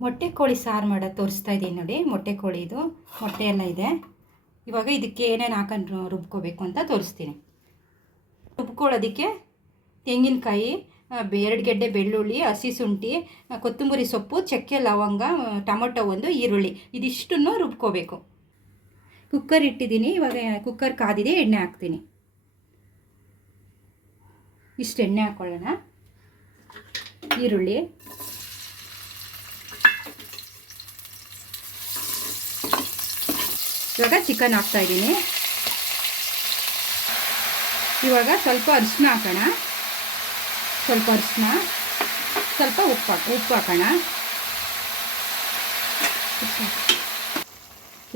ಮೊಟ್ಟೆ ಕೋಳಿ ಸಾರು ಮಾಡೋದು ತೋರಿಸ್ತಾ ಇದ್ದೀನಿ ನೋಡಿ. ಮೊಟ್ಟೆ ಕೋಳಿ ಇದು. ಮೊಟ್ಟೆ ಎಲ್ಲ ಇದೆ. ಇವಾಗ ಇದಕ್ಕೆ ಏನೇನು ಹಾಕೊಂಡು ರುಬ್ಕೋಬೇಕು ಅಂತ ತೋರಿಸ್ತೀನಿ. ರುಬ್ಕೊಳ್ಳೋದಕ್ಕೆ ತೆಂಗಿನಕಾಯಿ ಎರಡು ಗೆಡ್ಡೆ ಬೆಳ್ಳುಳ್ಳಿ, ಹಸಿ ಶುಂಠಿ ಕೊತ್ತಂಬರಿ ಸೊಪ್ಪು, ಚಕ್ಕೆ ಲವಂಗ ಟೊಮೊಟೊ ಒಂದು, ಈರುಳ್ಳಿ. ಇದಿಷ್ಟನ್ನು ರುಬ್ಕೋಬೇಕು. ಕುಕ್ಕರ್ ಇಟ್ಟಿದ್ದೀನಿ. ಇವಾಗ ಕುಕ್ಕರ್ ಕಾದಿದೆ. ಎಣ್ಣೆ ಹಾಕ್ತೀನಿ. ಇಷ್ಟು ಎಣ್ಣೆ ಹಾಕ್ಕೊಳ್ಳೋಣ ಈರುಳ್ಳಿ. ಇವಾಗ ಚಿಕನ್ ಹಾಕ್ತಾ ಇದ್ದೀನಿ. ಇವಾಗ ಸ್ವಲ್ಪ ಅರಿಶಿನ ಹಾಕೋಣ. ಸ್ವಲ್ಪ ಅರಿಶಿನ ಸ್ವಲ್ಪ ಉಪ್ಪು ಹಾಕಿ, ಉಪ್ಪು ಹಾಕೋಣ.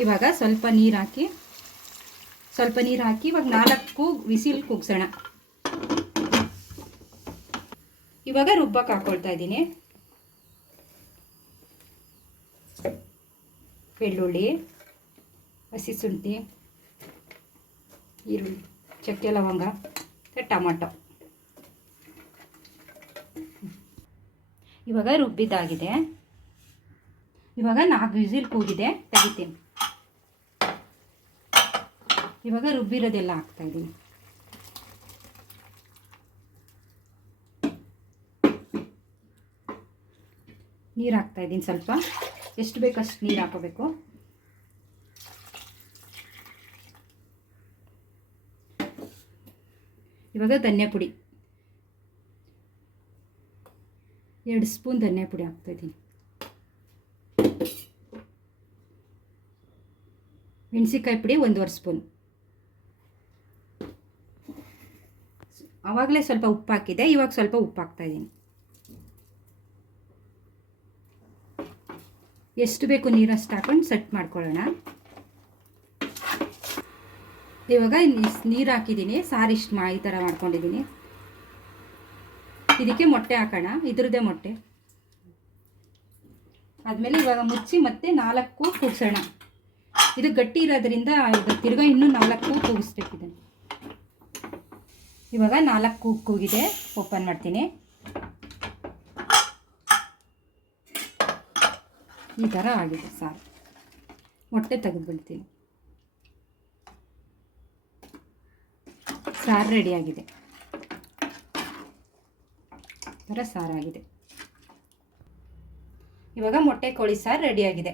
ಇವಾಗ ಸ್ವಲ್ಪ ನೀರು ಹಾಕಿ, ಸ್ವಲ್ಪ ನೀರು ಹಾಕಿ ಇವಾಗ ನಾಲ್ಕು ವಿಸಿಲ್ ಕುಗ್ಸೋಣ. ಇವಾಗ ರುಬ್ಬಕ್ಕೆ ಹಾಕ್ಕೊಳ್ತಾ ಇದ್ದೀನಿ. ಬೆಳ್ಳುಳ್ಳಿ. ಹಸಿ ಶುಂಠಿ ಈರುಳ್ಳಿ, ಚಕ್ಕೆ ಲವಂಗ, ಮತ್ತು ಟೊಮಟೊ. ಇವಾಗ ರುಬ್ಬಿದ್ದಾಗಿದೆ. ಇವಾಗ ನಾಲ್ಕು ವಿಸಿಲ್ ಕೂಗಿದೆ, ತೆಗಿತೀನಿ. ಇವಾಗ ರುಬ್ಬಿರೋದೆಲ್ಲ ಹಾಕ್ತಾ ಇದ್ದೀನಿ ನೀರು ಹಾಕ್ತಾ ಇದ್ದೀನಿ ಸ್ವಲ್ಪ. ಎಷ್ಟು ಬೇಕಷ್ಟು ನೀರು ಹಾಕೋಬೇಕು. ಇವಾಗ ಧನ್ಯ ಪುಡಿ. ಎರಡು ಸ್ಪೂನ್ ಧನ್ಯ ಪುಡಿ ಹಾಕ್ತಾಯಿದ್ದೀನಿ ಮೆಣಸಿನ್ಕಾಯಿ ಪುಡಿ ಒಂದೂವರೆ ಸ್ಪೂನ್. ಆವಾಗಲೇ ಸ್ವಲ್ಪ ಉಪ್ಪು ಹಾಕಿದೆ, ಇವಾಗ ಸ್ವಲ್ಪ ಉಪ್ಪು ಹಾಕ್ತಾಯಿದ್ದೀನಿ ಎಷ್ಟು ಬೇಕು ನೀರಷ್ಟು ಹಾಕೊಂಡು ಸೆಟ್ ಮಾಡ್ಕೊಳ್ಳೋಣ. ಇವಾಗ ನೀರು ಹಾಕಿದ್ದೀನಿ ಸಾರು ಇಷ್ಟು ಮಾ, ಈ ಥರ ಮಾಡ್ಕೊಂಡಿದ್ದೀನಿ ಇದಕ್ಕೆ ಮೊಟ್ಟೆ ಹಾಕೋಣ, ಇದ್ರದ್ದೇ ಮೊಟ್ಟೆ. ಆದಮೇಲೆ ಇವಾಗ ಮುಚ್ಚಿ ಮತ್ತೆ ನಾಲ್ಕು ಕೂಗಿಸೋಣ. ಇದು ಗಟ್ಟಿ ಇರೋದ್ರಿಂದ ಇದು ತಿರ್ಗಾ ಇನ್ನೂ ನಾಲ್ಕು ಕೂಗಿಸ್ಬೇಕು ಇದನ್ನು ಇವಾಗ ನಾಲ್ಕು ಕೂಗಿದೆ, ಓಪನ್ ಮಾಡ್ತೀನಿ. ಈ ಥರ ಆಗಿದೆ ಸಾರು. ಮೊಟ್ಟೆ ತೆಗೆದುಬಿಡ್ತೀನಿ. ಸಾರು ರೆಡಿಯಾಗಿದೆ. ಥರ ಸಾರಾಗಿದೆ. ಇವಾಗ ಮೊಟ್ಟೆ ಕೋಳಿ ಸಾರು ರೆಡಿಯಾಗಿದೆ.